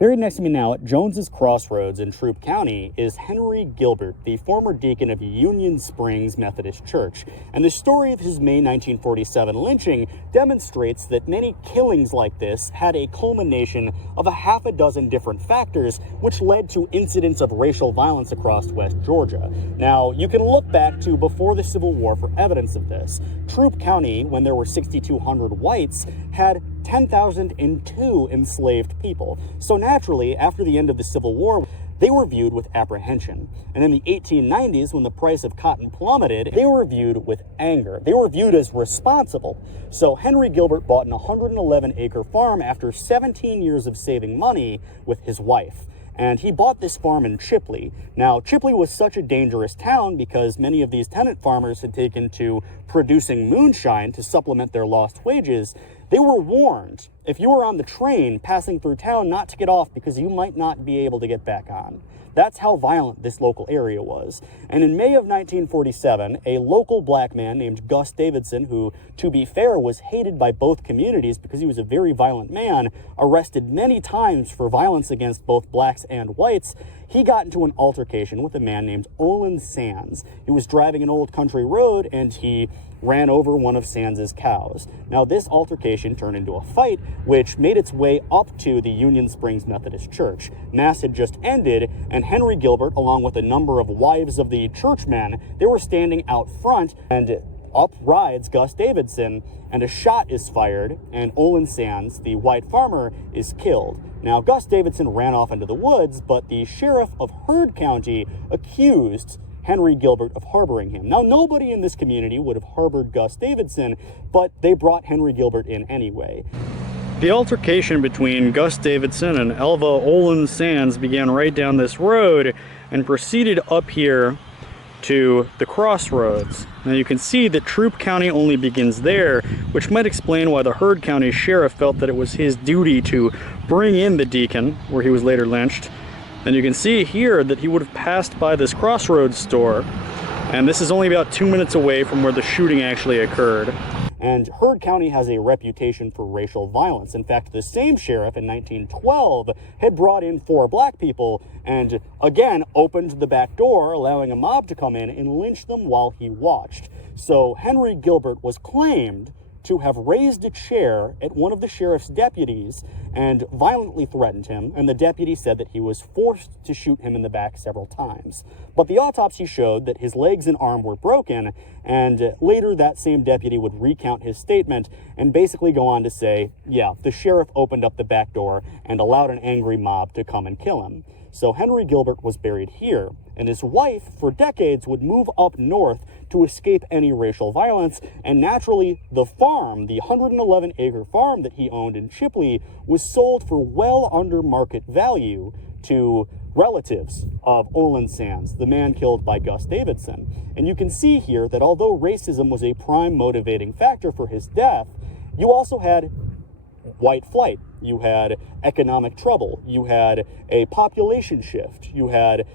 Buried next to me now at Jones's Crossroads in Troup County is Henry Gilbert, the former deacon of Union Springs Methodist Church. And the story of his May 1947 lynching demonstrates that many killings like this had a culmination of a half a dozen different factors, which led to incidents of racial violence across West Georgia. Now, you can look back to before the Civil War for evidence of this. Troup County, when there were 6,200 whites, had 10,002 enslaved people. So naturally, after the end of the Civil War, they were viewed with apprehension. And in the 1890s, when the price of cotton plummeted, they were viewed with anger. They were viewed as responsible. So Henry Gilbert bought an 111-acre farm after 17 years of saving money with his wife. And he bought this farm in Chipley. Now, Chipley was such a dangerous town because many of these tenant farmers had taken to producing moonshine to supplement their lost wages. They were warned, if you were on the train passing through town, not to get off because you might not be able to get back on. That's how violent this local area was. And in May of 1947, a local black man named Gus Davidson, who, to be fair, was hated by both communities because he was a very violent man, arrested many times for violence against both blacks and whites, he got into an altercation with a man named Olin Sands. He was driving an old country road and he ran over one of Sands's cows. Now, this altercation turned into a fight, which made its way up to the Union Springs Methodist Church. Mass had just ended, and Henry Gilbert, along with a number of wives of the churchmen, they were standing out front, and up rides Gus Davidson, and a shot is fired, and Olin Sands, the white farmer, is killed. Now, Gus Davidson ran off into the woods, but the sheriff of Heard County accused Henry Gilbert of harboring him. Now, nobody in this community would have harbored Gus Davidson, but they brought Henry Gilbert in anyway. The altercation between Gus Davidson and Elva Olin Sands began right down this road and proceeded up here to the crossroads. Now you can see that Troup County only begins there, which might explain why the Heard County sheriff felt that it was his duty to bring in the Deacon, where he was later lynched. And you can see here that he would have passed by this crossroads store, and this is only about 2 minutes away from where the shooting actually occurred. And Heard County has a reputation for racial violence. In fact, the same sheriff in 1912 had brought in 4 black people and, again, opened the back door, allowing a mob to come in and lynch them while he watched. So Henry Gilbert was claimed to have raised a chair at one of the sheriff's deputies and violently threatened him, and the deputy said that he was forced to shoot him in the back several times. But the autopsy showed that his legs and arm were broken, and later that same deputy would recount his statement and basically go on to say, yeah, the sheriff opened up the back door and allowed an angry mob to come and kill him. So Henry Gilbert was buried here, and his wife, for decades, would move up north to escape any racial violence, and naturally, the farm, the 111-acre farm that he owned in Chipley, was sold for well under market value to relatives of Olin Sands, the man killed by Gus Davidson. And you can see here that although racism was a prime motivating factor for his death, you also had white flight, you had economic trouble, you had a population shift, you had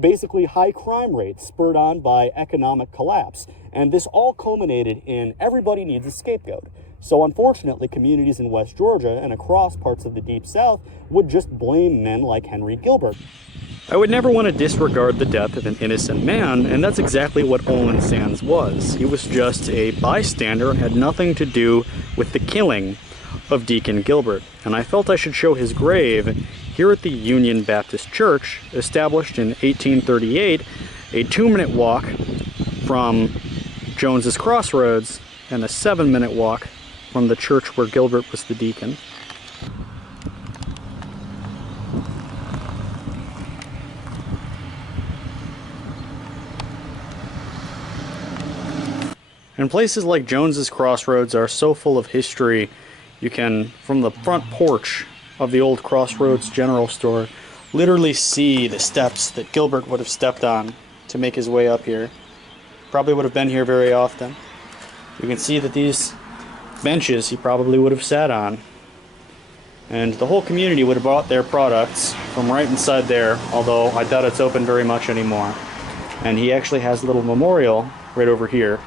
basically high crime rates spurred on by economic collapse. And this all culminated in everybody needs a scapegoat. So unfortunately, communities in West Georgia and across parts of the Deep South would just blame men like Henry Gilbert. I would never want to disregard the death of an innocent man, and that's exactly what Olin Sands was. He was just a bystander and had nothing to do with the killing of Deacon Gilbert. And I felt I should show his grave here at the Union Baptist Church, established in 1838, a 2-minute walk from Jones's Crossroads and a 7-minute walk from the church where Gilbert was the deacon. And places like Jones's Crossroads are so full of history. You can, from the front porch of the old Crossroads General Store, literally see the steps that Gilbert would have stepped on to make his way up here. Probably would have been here very often. You can see that these benches he probably would have sat on. And the whole community would have bought their products from right inside there, although I doubt it's open very much anymore. And he actually has a little memorial right over here